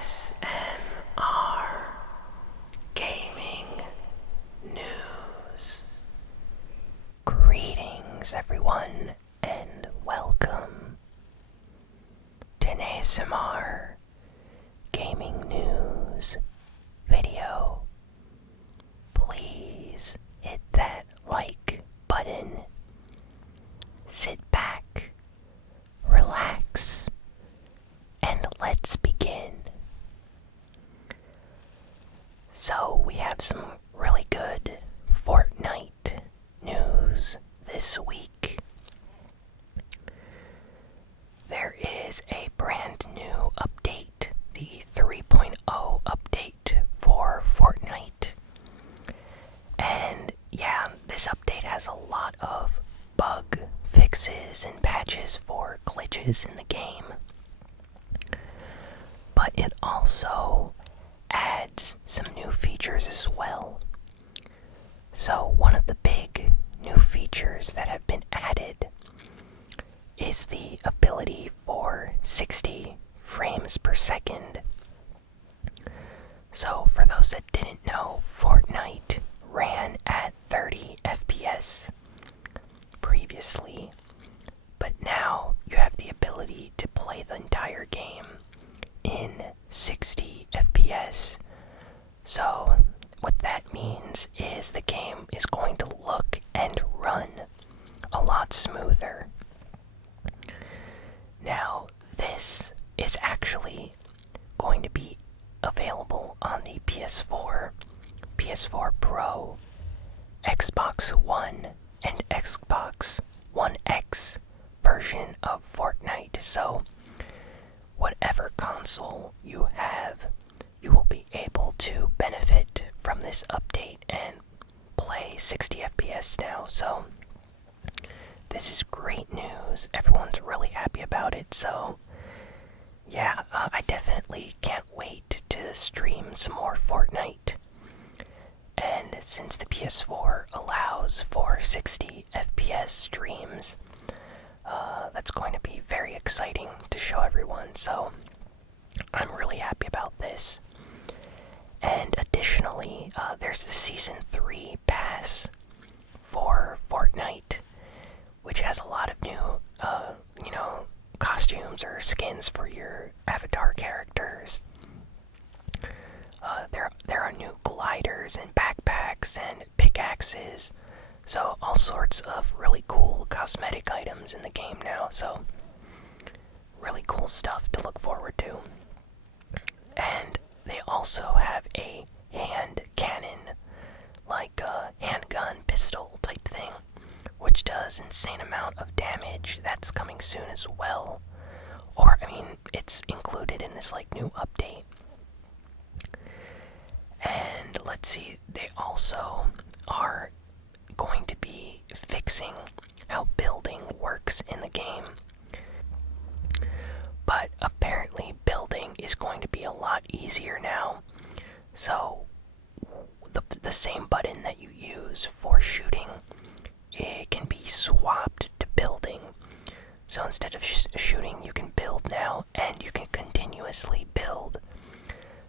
ASMR Gaming News. Greetings, everyone, and welcome to an ASMR Gaming News video. Please hit that like button. Sit back, relax, and let's begin. So we have some really good Fortnite news this week. There is a brand new update, the 3.0 update for Fortnite. And yeah, this update has a lot of bug fixes and patches for glitches in the game. But it also adds some new features as well. So one of the big new features that have been added is the ability for 60 frames per second. So for those that didn't know, Fortnite ran at 30 FPS previously, but now you have the ability to play the entire game in 60 FPS. So what that means is the game is going to look and run a lot smoother. Now, this is actually going to be available on the PS4, PS4 Pro, Xbox One, and Xbox One X version of Fortnite. So whatever console you have, you will be able to benefit from this update and play 60 FPS now. So this is great news. Everyone's really happy about it. So yeah, I definitely can't wait to stream some more Fortnite. And since the PS4 allows for 60 FPS streams, that's going to be very exciting to show everyone. So I'm really happy about this. And additionally, there's the Season 3 pass for Fortnite, which has a lot of new, costumes or skins for your avatar characters. There are new gliders and backpacks and pickaxes, so all sorts of really cool cosmetic items in the game now. So really cool stuff to look forward to. And they also have a hand cannon, like a handgun pistol type thing, which does insane amount of damage. That's coming soon as well. Or, it's included in this new update. And let's see, they also are going to be fixing how building works in the game. But apparently building is going to be a lot easier now. So the same button that you use for shooting, it can be swapped to building. So instead of shooting, you can build now, and you can continuously build.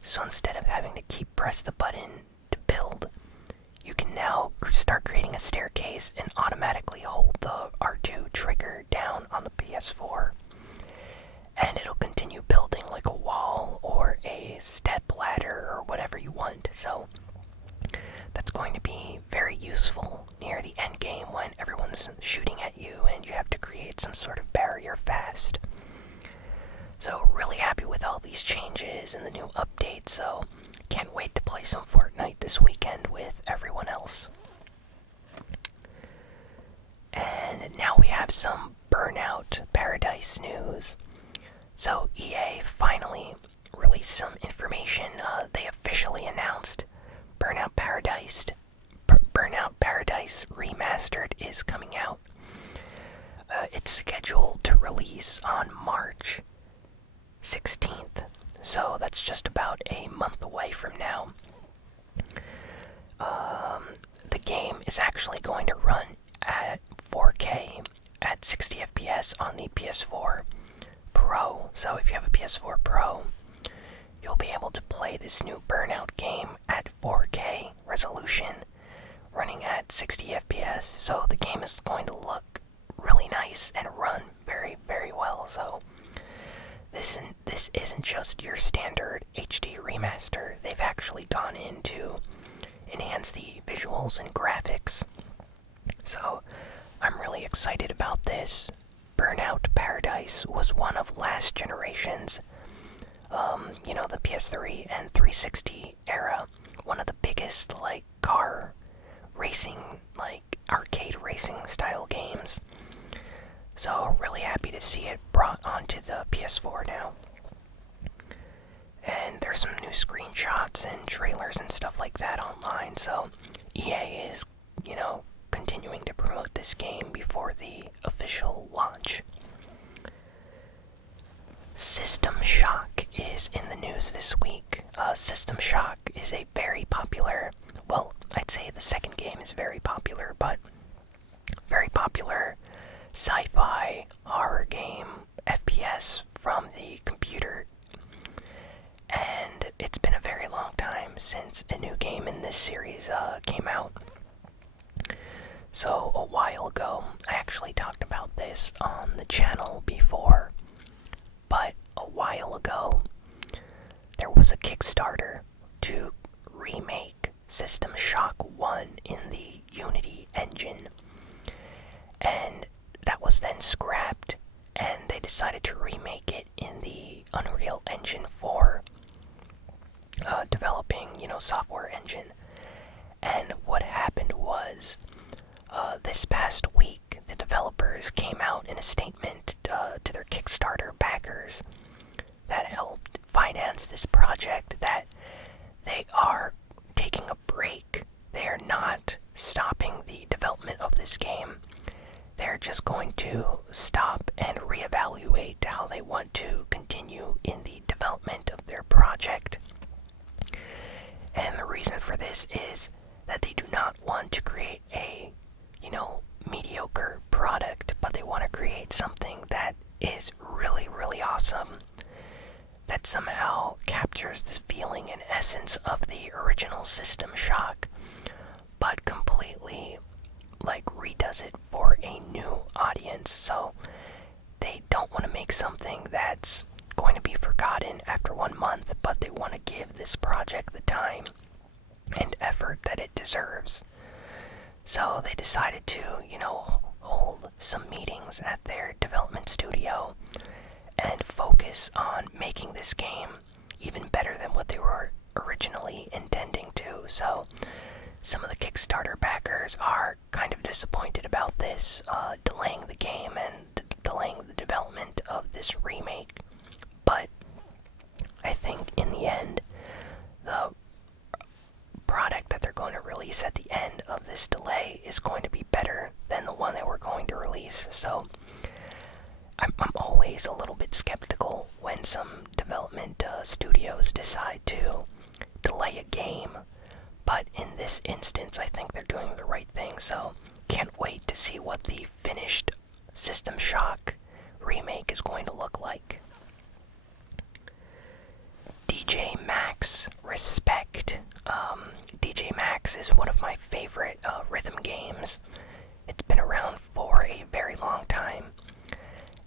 So instead of having to keep press the button to build, you can now start creating a staircase and automatically hold the R2 trigger down on the PS4. And it'll continue building like a wall or a step ladder or whatever you want. So that's going to be very useful near the end game when everyone's shooting at you and you have to create some sort of barrier fast. So really happy with all these changes and the new update, so can't wait to play some Fortnite this weekend with everyone else. And now we have some Burnout Paradise news. So EA finally released some information. They officially announced Burnout Paradise Remastered is coming out. It's scheduled to release on March 16th, so that's just about a month away from now. The game is actually going to run at 4K at 60 FPS on the PS4 Pro. So if you have a PS4 Pro, you'll be able to play this new Burnout game at 4K resolution, running at 60 FPS. So the game is going to look really nice and run very, very well. So this isn't just your standard HD remaster. They've actually gone in to enhance the visuals and graphics. So I'm really excited about this. Burnout Paradise was one of last generation's, the PS3 and 360 era, one of the biggest car racing, arcade racing style games. So really happy to see it brought onto the PS4 now. And there's some new screenshots and trailers and stuff like that online, so EA is, continuing to promote this game before the official launch. System Shock is in the news this week. System Shock is a very popular, I'd say the second game is very popular, but very popular sci-fi horror game, FPS from the computer. And it's been a very long time since a new game in this series came out. So a while ago, I actually talked about this on the channel before, but a while ago, there was a Kickstarter to remake System Shock 1 in the Unity engine, and that was then scrapped, and they decided to remake it in the Unreal Engine 4 developing, software engine. And what happened was, this past week, the developers came out in a statement to their Kickstarter backers that helped finance this project that they are taking a break. They are not stopping the development of this game. They're just going to stop and reevaluate how they want to continue in the development of their project. And the reason for this is that they do not want to create a, mediocre product, but they want to create something that is really, really awesome, that somehow captures the feeling and essence of the original System Shock, but completely, redoes it for a new audience. So they don't want to make something that's going to be forgotten after 1 month, but they want to give this project the time and effort that it deserves. So they decided to, hold some meetings at their development studio and focus on making this game even better than what they were originally intending to. So some of the Kickstarter backers are kind of disappointed about this, delaying the game and delaying the development of this remake. But I think in the end, the product that they're going to release at the end of this delay is going to be better than the one they were going to release. So I'm always a little bit skeptical when some development studios decide to delay a game. But in this instance, I think they're doing the right thing. So can't wait to see what the finished System Shock remake is going to look like. DJ Max Respect. DJ Max is one of my favorite rhythm games. It's been around for a very long time.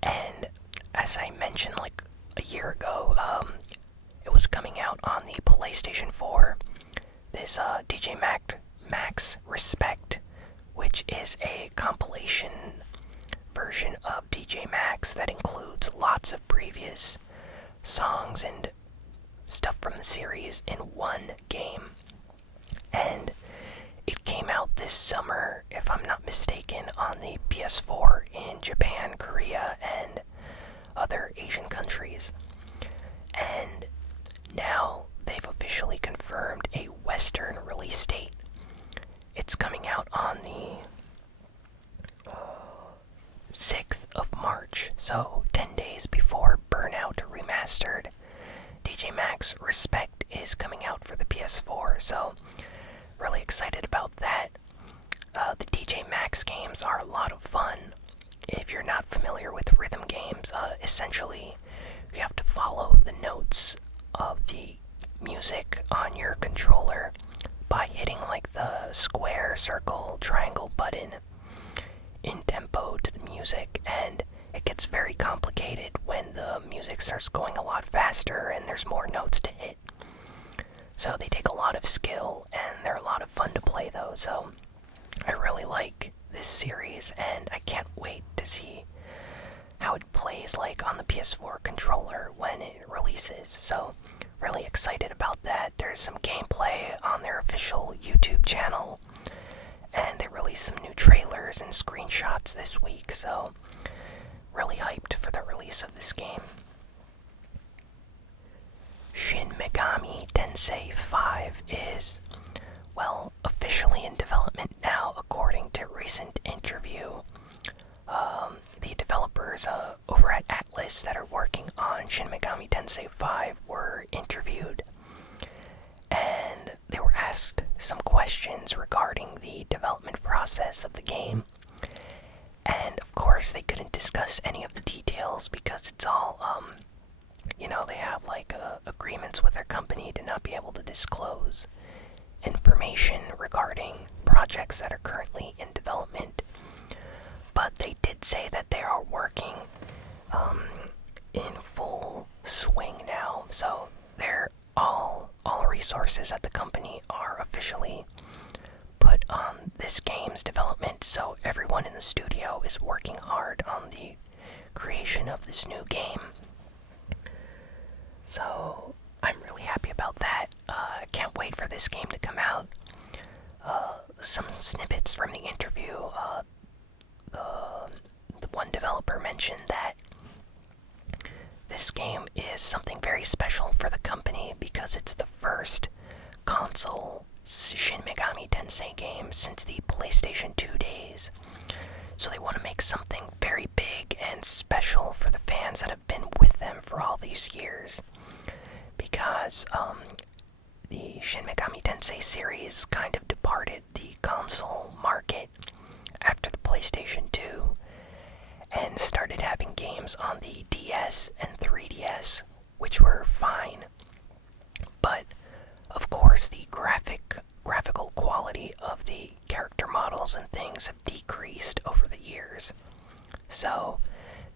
And as I mentioned a year ago, it was coming out on the PlayStation 4. This DJ Max Respect, which is a compilation version of DJ Max that includes lots of previous songs and stuff from the series in one game. And it came out this summer, if I'm not mistaken, on the PS4 in Japan, Korea, and other Asian countries. And now they've officially confirmed a Western release date. It's coming out on the 6th of March, so 10 days before Burnout Remastered. DJ Max Respect is coming out for the PS4, so really excited about that. The DJ Max games are a lot of fun. If you're not familiar with rhythm games, essentially you have to follow the notes of the music on your controller by hitting like the square, circle, triangle button in tempo to the music, and it gets very complicated when the music starts going a lot faster and there's more notes to hit. So they take a lot of skill, and they're a lot of fun to play though, so I really like this series, and I can't wait to see how it plays like on the PS4 controller when it releases. So really excited about that. There's some gameplay on their official YouTube channel, and they released some new trailers and screenshots this week, so really hyped for the release of this game. Shin Megami Tensei 5 is, well, officially in development now, according to a recent interview. The developers over at Atlas that are working on Shin Megami Tensei 5 were interviewed, and they were asked some questions regarding the development process of the game. And of course they couldn't discuss any of the details because it's all, they have like agreements with their company to not be able to disclose information regarding projects that are currently in development. But they did say that they are working in full swing now, so they're all resources at the company are officially put on this game's development, so everyone in the studio is working hard on the creation of this new game. So I'm really happy about that. I can't wait for this game to come out. Some snippets from the interview, the one developer mentioned that this game is something very special for the company because it's the first console Shin Megami Tensei game since the PlayStation 2 days. So they want to make something very big and special for the fans that have been with them for all these years. Because the Shin Megami Tensei series kind of departed the console market after the PlayStation 2 and started having games on the DS and 3DS, which were fine. But of course the graphical quality of the character models and things have decreased over the years. So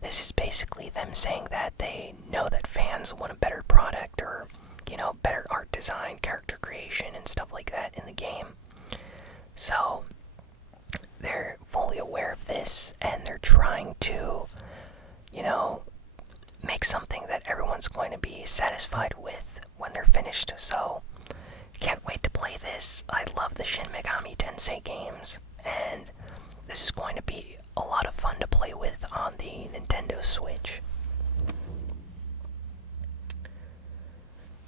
this is basically them saying that they know that fans want a better product, or better art design, character creation, and stuff like that in the game. So they're fully aware of this, and they're trying to, make something that everyone's going to be satisfied with when they're finished. So can't wait to play this. I love the Shin Megami Tensei games, and this is going to be a lot of fun to play with on the Nintendo Switch.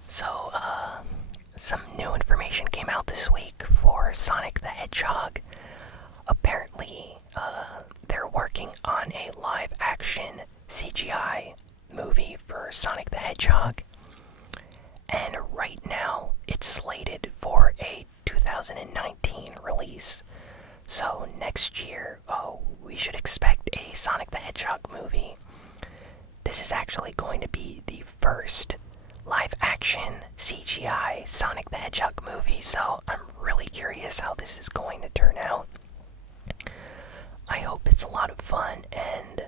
So, some new information came out this week for Sonic the Hedgehog. Apparently, they're working on a live-action CGI movie for Sonic the Hedgehog. And right now, it's slated for a 2019 release. So next year, we should expect a Sonic the Hedgehog movie. This is actually going to be the first live-action CGI Sonic the Hedgehog movie, so I'm really curious how this is going to turn out. I hope it's a lot of fun and,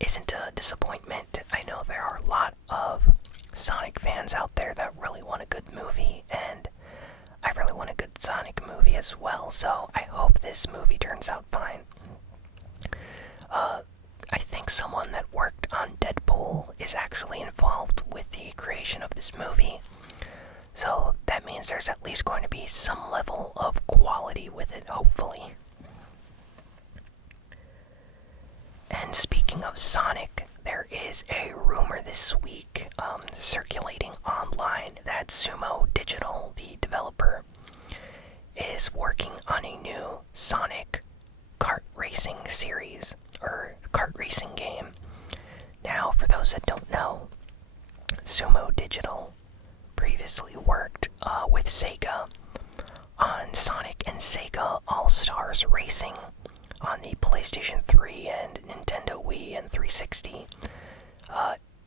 isn't a disappointment. I know there are a lot of Sonic fans out there that really want a good movie, and I really want a good Sonic movie as well, so I hope this movie turns out fine. I think someone that worked on Deadpool is actually involved with the creation of this movie, so that means there's at least going to be some level of quality with it, hopefully. And speaking of Sonic, there is a rumor this week circulating online that Sumo Digital, the developer, is working on a new Sonic kart racing series, or kart racing game. Now, for those that don't know, Sumo Digital previously worked with Sega on Sonic and Sega All-Stars Racing on the PlayStation 3 and Nintendo Wii and 360.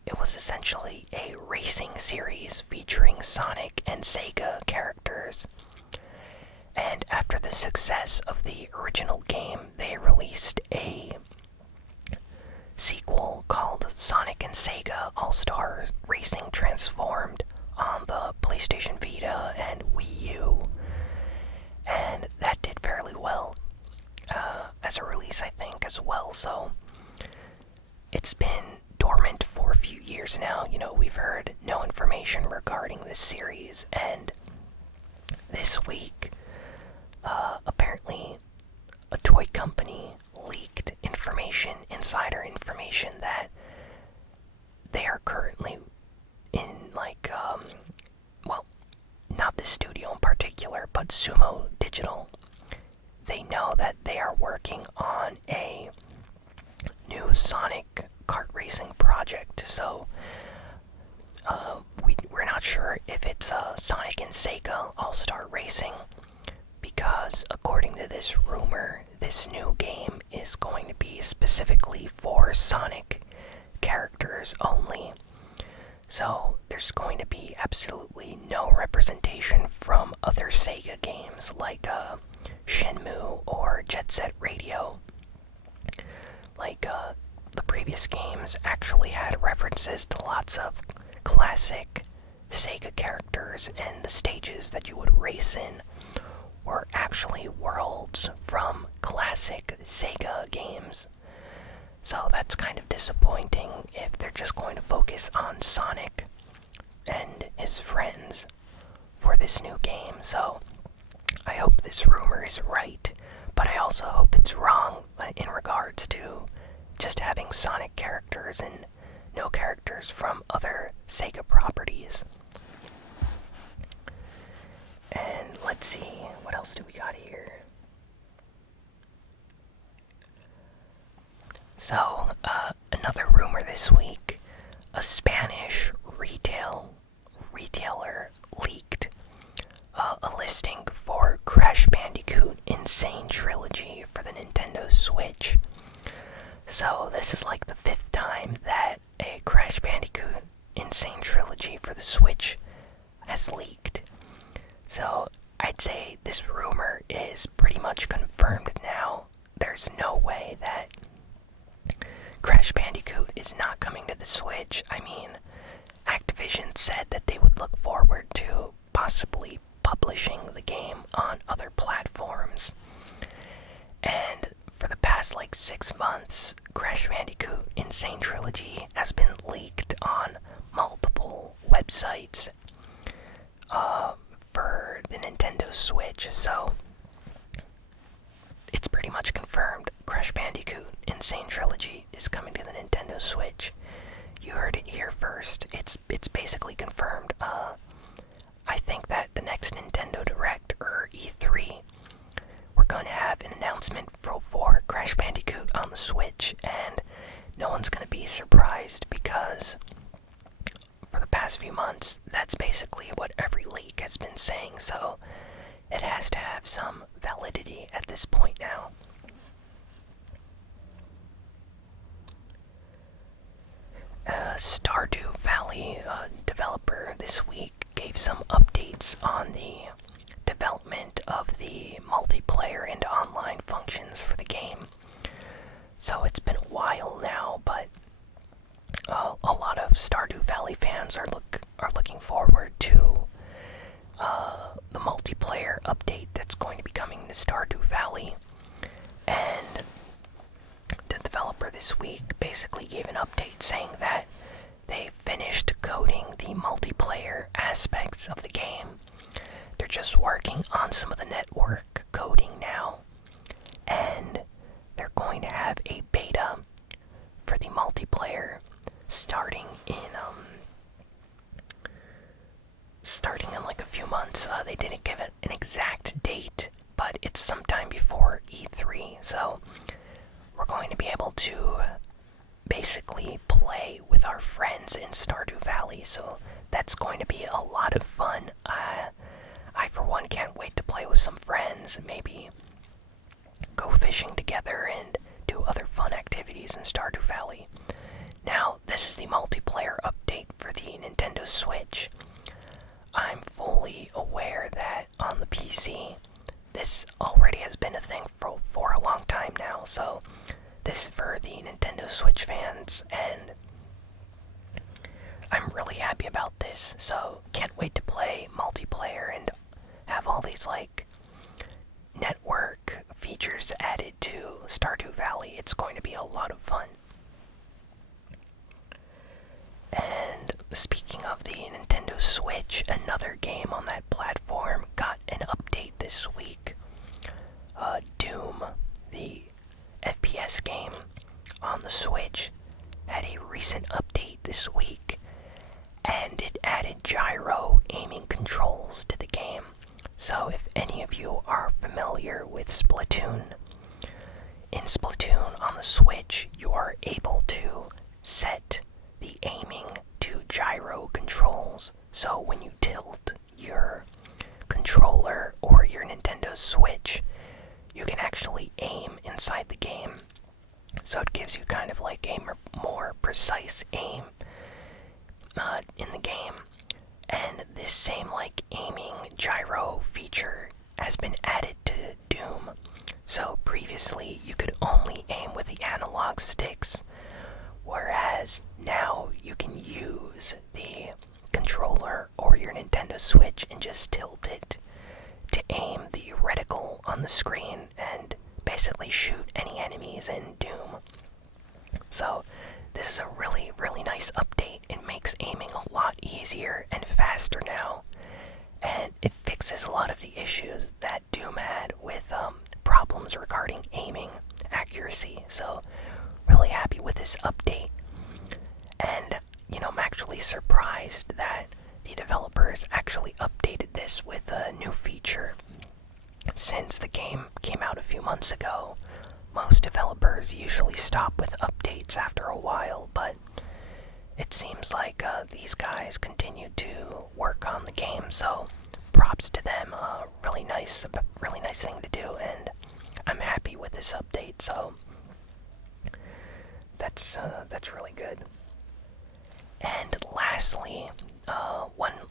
It was essentially a racing series featuring Sonic and Sega characters. And after the success of the original game, they released a sequel called Sonic and Sega All-Star Racing Transformed on the PlayStation Vita and Wii U. And that did fairly well as a release, I think, as well. So it's been dormant for a few years now. We've heard no information regarding this series, and this week, apparently a toy company leaked insider information, that they are currently in well, not this studio in particular, but Sumo Digital. They know that they are working on a new Sonic kart racing project, so we're not sure if it's Sonic and Sega All-Star Racing, because according to this rumor, this new game is going to be specifically for Sonic characters only. So there's going to be absolutely no representation from other Sega games like Shenmue or Jet Set Radio. The previous games actually had references to lots of classic Sega characters, and the stages that you would race in were actually worlds from classic Sega games. So that's kind of disappointing if they're just going to focus on Sonic and his friends for this new game. So I hope this rumor is right, but I also hope it's wrong in regards to just having Sonic characters and no characters from other Sega properties. And let's see, what else do we got here? So, another rumor this week, a Spanish retailer leaked a listing for Crash Bandicoot Insane Trilogy for the Nintendo Switch. So this is like the 5th time that a Crash Bandicoot Insane Trilogy for the Switch has leaked. So I'd say this rumor is pretty much confirmed now. There's no way that Crash Bandicoot is not coming to the Switch. I mean, Activision said that they would look forward to possibly publishing the game on other platforms. And for the past 6 months, Crash Bandicoot Insane Trilogy has been leaked on multiple websites for the Nintendo Switch. So it's pretty much confirmed. Crash Bandicoot Insane Trilogy is coming to the Nintendo Switch. You heard it here first. It's basically confirmed. I think that the next Nintendo Direct, or E3, we're going to have an announcement for Crash Bandicoot on the Switch, and no one's going to be surprised, because for the past few months, that's basically what every leak has been saying, so it has to have some validity at this point now. Stardew Valley developer this week gave some updates on the development of the multiplayer and online functions for the game. So it's been a while now, but a lot of Stardew Valley fans are looking forward to the multiplayer update that's going to be coming to Stardew Valley. And the developer this week basically gave an update saying that they finished coding the multiplayer aspects of the game. They're just working on some of the network coding now, and they're going to have a beta for the multiplayer starting in a few months. They didn't give it an exact date, but it's sometime before E3, so we're going to be able to basically play with our friends in Stardew Valley, so that's going to be a lot of fun. I for one can't wait to play with some friends, maybe go fishing together and do other fun activities in Stardew Valley. Now, this is the multiplayer update. Nintendo Switch. I'm fully aware that on the PC, this already has been a thing for a long time now, so this is for the Nintendo Switch fans, and I'm really happy about this, so can't wait to play multiplayer and have all these, like, network features added to Stardew Valley. It's going to be a lot of fun. And speaking of the Nintendo Switch, another game on that platform got an update this week. Doom, the FPS game on the Switch, had a recent update this week, and it added gyro aiming controls to the game. So if any of you are familiar with Splatoon, in Splatoon on the Switch, you are able to set the aiming to gyro controls. So when you tilt your controller or your Nintendo Switch, you can actually aim inside the game. So it gives you kind of like a more precise aim in the game. And this same like aiming gyro feature has been added to Doom. So previously you could only aim with the analog sticks, whereas now you can use the controller or your Nintendo Switch and just tilt it to aim the reticle on the screen and basically shoot any enemies in Doom. So this is a really, really nice update. It makes aiming a lot easier and faster now, and it fixes a lot of the issues that Doom had with problems regarding aiming accuracy. So really happy with this update, and I'm actually surprised that the developers actually updated this with a new feature. Since the game came out a few months ago, most developers usually stop with updates after a while, but it seems like these guys continue to work on the game, so props to them. Really nice thing to do, and I'm happy with this update, so that's really good. And lastly,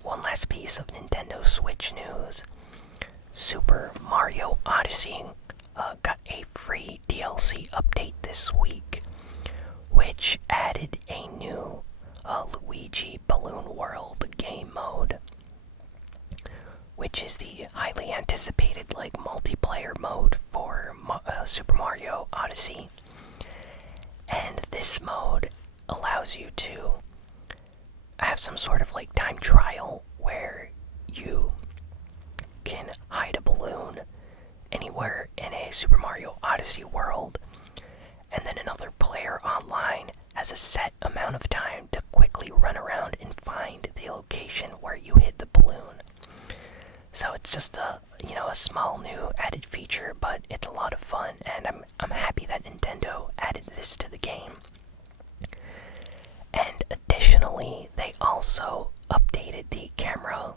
one last piece of Nintendo Switch news. Super Mario Odyssey got a free DLC update this week, which added a new Luigi Balloon World game mode, which is the highly anticipated like multiplayer mode for Super Mario Odyssey. And this mode allows you to have some sort of like time trial where you can hide a balloon anywhere in a Super Mario Odyssey world, and then another player online has a set amount of time to quickly run around and find the location where you hid the balloon. So it's just a small new added feature, but it's a lot of fun, and I'm happy that Nintendo added this to the game. And additionally, they also updated the camera,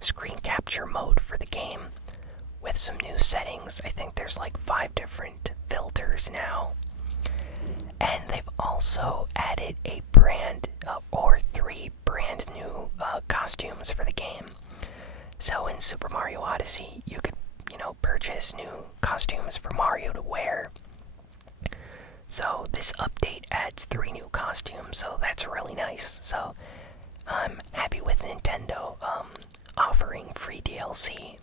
screen capture mode for the game with some new settings. I think there's like 5 different filters now. And they've also added a brand or 3 brand new costumes for the game. So in Super Mario Odyssey, you could, purchase new costumes for Mario to wear. So this update adds 3 new costumes, so that's really nice. So I'm happy with Nintendo offering free DLC,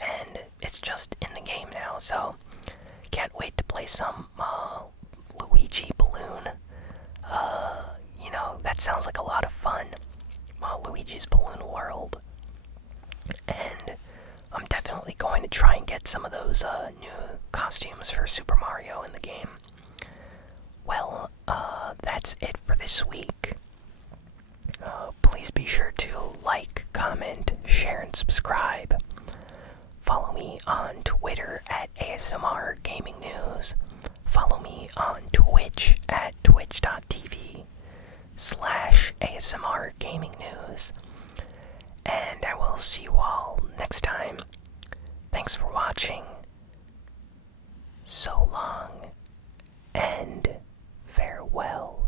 and it's just in the game now, so can't wait to play some Luigi Balloon. That sounds like a lot of fun. Luigi's Balloon World. And I'm definitely going to try and get some of those new costumes for Super Mario in the game. Well, that's it for this week. Please be sure to like, comment, share, and subscribe. Follow me on Twitter at ASMRGamingNews. Follow me on Twitch at twitch.tv/ASMRGamingNews. And I will see you all next time. Thanks for watching. So long, and farewell.